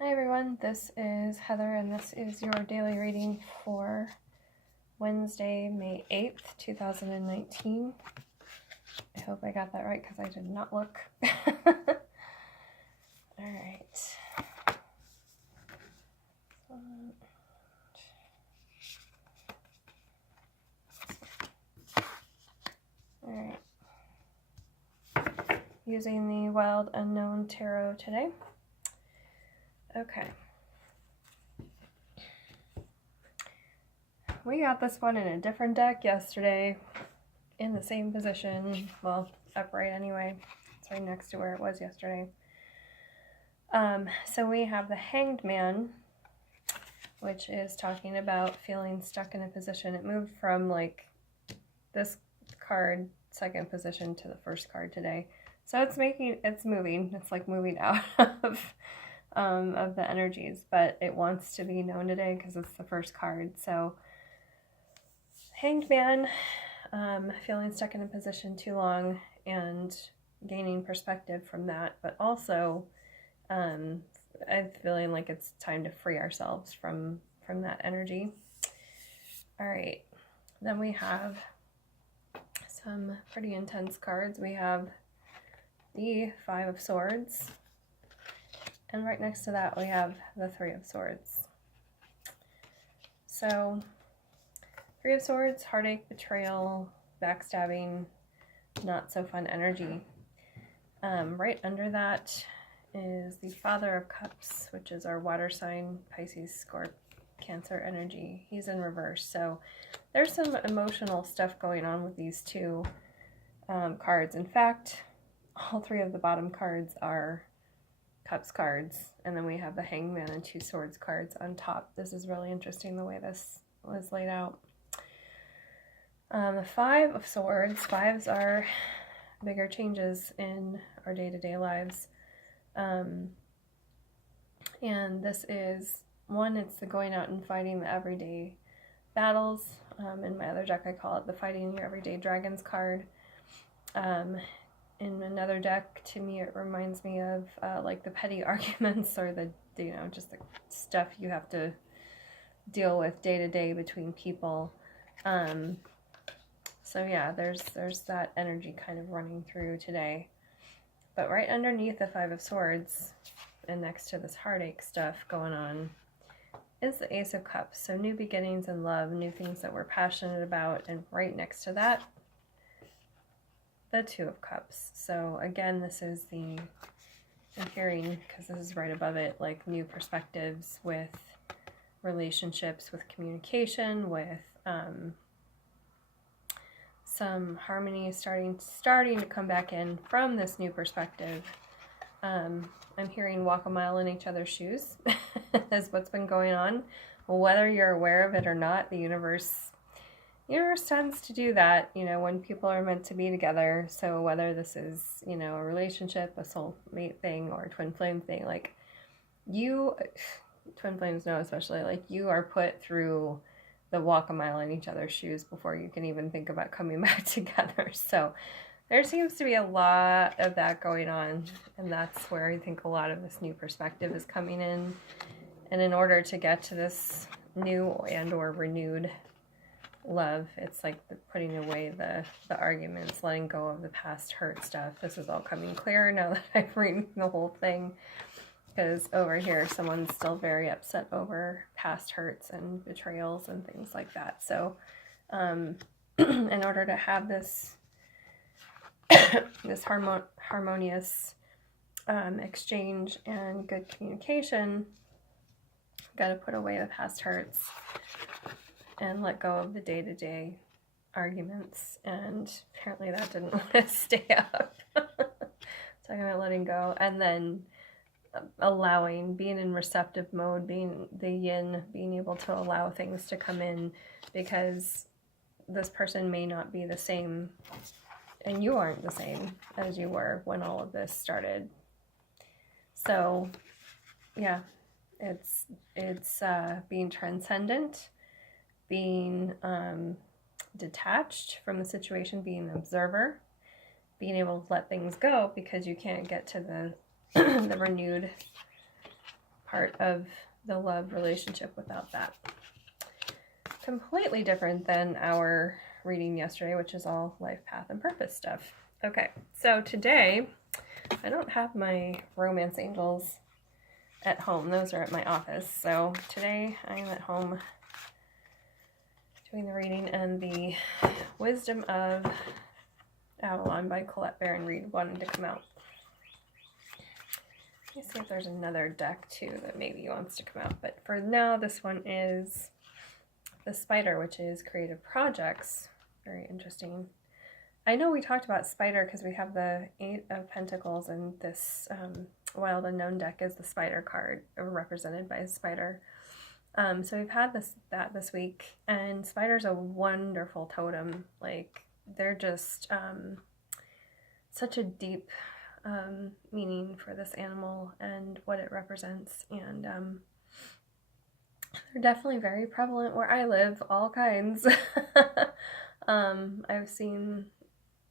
Hi everyone, this is Heather and this is your daily reading for Wednesday, May 8th, 2019. I hope I got that right because I did not look. Alright. Alright. Using the Wild Unknown Tarot today. Okay. We got this one in a different deck yesterday, in the same position, well, upright anyway. It's right next to where it was yesterday. So we have the Hanged Man, which is talking about feeling stuck in a position. It moved from like this card, second position, to the first card today. So it's moving. It's like moving out of the energies, but it wants to be known today because it's the first card. So Hanged Man, feeling stuck in a position too long and gaining perspective from that, but also I'm feeling like it's time to free ourselves from that energy. All right, then we have some pretty intense cards. We have the Five of Swords, and right next to that we have the Three of Swords. So Three of Swords, heartache, betrayal, backstabbing, not so fun energy. Right under that is the Father of Cups, which is our water sign, Pisces, Scorpio, Cancer energy. He's in reverse. So there's some emotional stuff going on with these two cards. In fact, all three of the bottom cards are Cups cards. And then we have the Hangman and Two Swords cards on top. This is really interesting the way this was laid out. The Five of Swords. Fives are bigger changes in our day-to-day lives. And this is one, it's the going out and fighting the everyday battles. In my other deck I call it the Fighting Your Everyday Dragons card. In another deck, to me it reminds me of like the petty arguments or the just the stuff you have to deal with day to day between people. So yeah, there's that energy kind of running through today. But right underneath the Five of Swords and next to this heartache stuff going on is the Ace of Cups. So new beginnings in love, new things that we're passionate about, and right next to that, the Two of Cups. So again, this is I'm hearing, because this is right above it, like new perspectives with relationships, with communication, with some harmony starting to come back in from this new perspective. I'm hearing walk a mile in each other's shoes is what's been going on. Whether you're aware of it or not, the universe tends to do that, when people are meant to be together. So whether this is, a relationship, a soulmate thing, or a twin flame thing, like twin flames know especially, like you are put through the walk a mile in each other's shoes before you can even think about coming back together. So there seems to be a lot of that going on, and that's where I think a lot of this new perspective is coming in. And in order to get to this new and or renewed love, it's like putting away the arguments, letting go of the past hurt stuff. This is all coming clearer now that I've read the whole thing, because over here someone's still very upset over past hurts and betrayals and things like that. So in order to have this harmonious exchange and good communication, got to put away the past hurts and let go of the day-to-day arguments. And apparently that didn't want to stay up. Talking about letting go, and then allowing, being in receptive mode, being the yin, being able to allow things to come in, because this person may not be the same, and you aren't the same as you were when all of this started. So yeah, it's being transcendent, being detached from the situation, being an observer, being able to let things go because you can't get to the the renewed part of the love relationship without that. Completely different than our reading yesterday, which is all life path and purpose stuff. Okay, so today I don't have my romance angels at home. Those are at my office. So today I am at home doing the reading, and the Wisdom of Avalon by Colette Baron Reid wanted to come out. Let me see if there's another deck too that maybe wants to come out. But for now, this one is the Spider, which is Creative Projects. Very interesting. I know we talked about Spider because we have the Eight of Pentacles, and this Wild Unknown deck is the Spider card, represented by a spider. So we've had that this week, and spider's a wonderful totem. Like, they're just such a deep meaning for this animal and what it represents, and they're definitely very prevalent where I live, all kinds. I've seen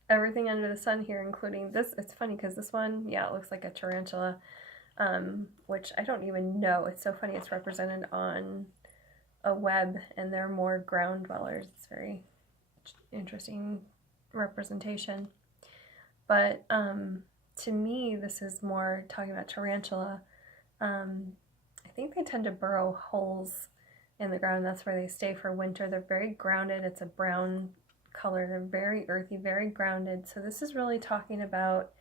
everything under the sun here, including this. It's funny because this one, yeah, it looks like a tarantula. Which I don't even know. It's so funny. It's represented on a web, and they're more ground dwellers. It's very interesting representation. But to me, this is more talking about tarantula. I think they tend to burrow holes in the ground. That's where they stay for winter. They're very grounded. It's a brown color. They're very earthy, very grounded. So this is really talking about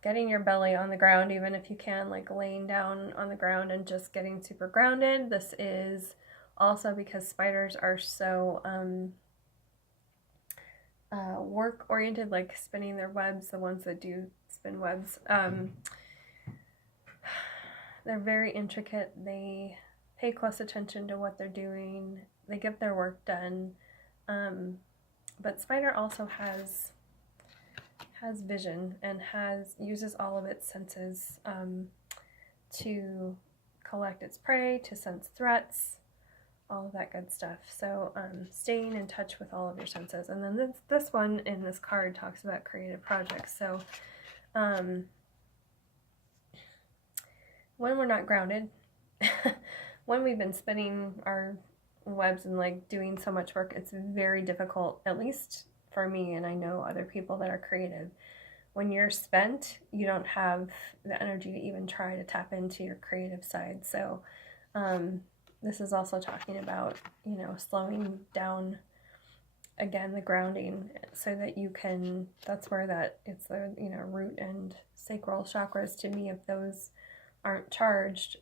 getting your belly on the ground, even if you can, like laying down on the ground and just getting super grounded. This is also because spiders are so work-oriented, like spinning their webs, the ones that do spin webs. They're very intricate. They pay close attention to what they're doing. They get their work done. But spider also has vision and uses all of its senses to collect its prey, to sense threats, all of that good stuff. So staying in touch with all of your senses. And then this one in this card talks about creative projects. So when we're not grounded, when we've been spinning our webs and like doing so much work, it's very difficult, at least for me, and I know other people that are creative. When you're spent, you don't have the energy to even try to tap into your creative side. So this is also talking about, slowing down, again, the grounding, so that you can, that's where it's the, root and sacral chakras. To me, if those aren't charged,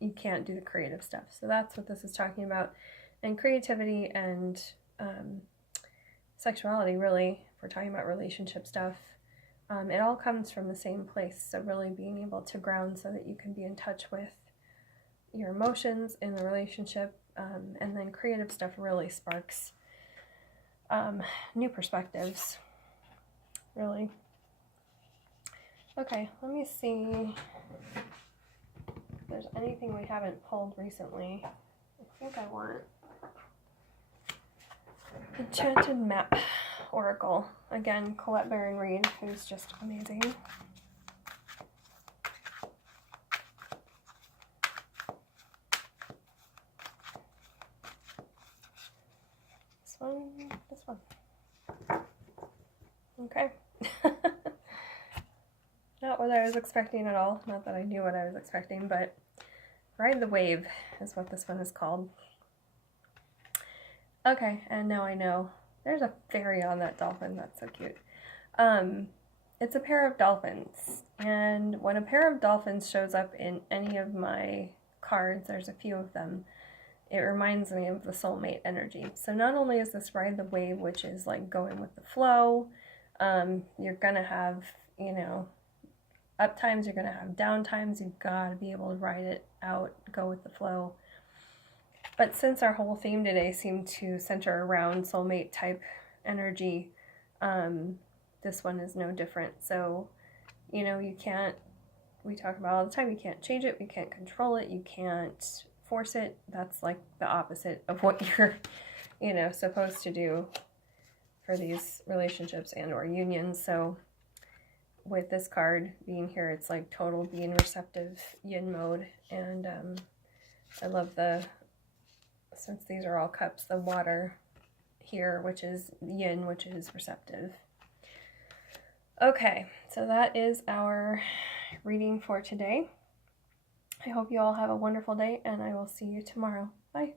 you can't do the creative stuff. So that's what this is talking about. And creativity and sexuality, really, if we're talking about relationship stuff, it all comes from the same place. So really being able to ground so that you can be in touch with your emotions in the relationship, and then creative stuff really sparks new perspectives, really. Okay, let me see if there's anything we haven't pulled recently. I think I want Enchanted Map Oracle. Again, Colette Baron Reid, who's just amazing. This one. Okay. Not what I was expecting at all. Not that I knew what I was expecting, but Ride the Wave is what this one is called. Okay, and now I know. There's a fairy on that dolphin. That's so cute. It's a pair of dolphins. And when a pair of dolphins shows up in any of my cards, there's a few of them, it reminds me of the soulmate energy. So not only is this Ride the Wave, which is like going with the flow, you're going to have, up times, you're going to have down times. You've got to be able to ride it out, go with the flow. But since our whole theme today seemed to center around soulmate type energy, this one is no different. So, you can't, we talk about all the time, you can't change it, you can't control it, you can't force it. That's like the opposite of what you're, supposed to do for these relationships and or unions. So with this card being here, it's like total being receptive yin mode. And I love since these are all cups, the water here, which is yin, which is receptive. Okay, so that is our reading for today. I hope you all have a wonderful day, and I will see you tomorrow. Bye.